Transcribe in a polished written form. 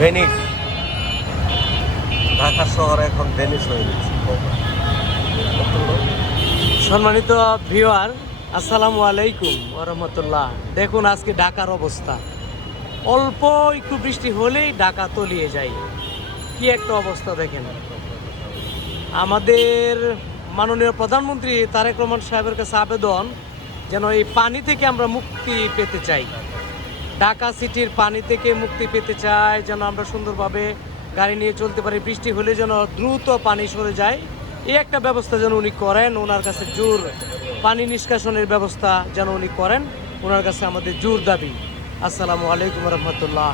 Venice, Dhaka শহর এখন Venice হয়ে গেছে। সম্মানিত ভিউয়ার, আসসালামু আলাইকুম ওয়া রাহমাতুল্লাহ। দেখুন আজকে ঢাকার অবস্থা, অল্প একটু বৃষ্টি হলেই ঢাকা তলিয়ে যায়। কি একটা অবস্থা দেখেন। আমাদের মাননীয় প্রধানমন্ত্রী তারেক রহমান সাহেবের কাছে আবেদন, যেন এই পানি থেকে আমরা মুক্তি পেতে চাই। ঢাকা সিটির পানি থেকে মুক্তি পেতে চাই, যেন আমরা সুন্দরভাবে গাড়ি নিয়ে চলতে পারি। বৃষ্টি হলে যেন দ্রুত পানি সরে যায়, এই একটা ব্যবস্থা যেন উনি করেন। ওনার কাছে জোর পানি নিষ্কাশনের ব্যবস্থা যেন উনি করেন, ওনার কাছে আমাদের জোর দাবি। আসসালামু আলাইকুম রহমতুল্লাহ।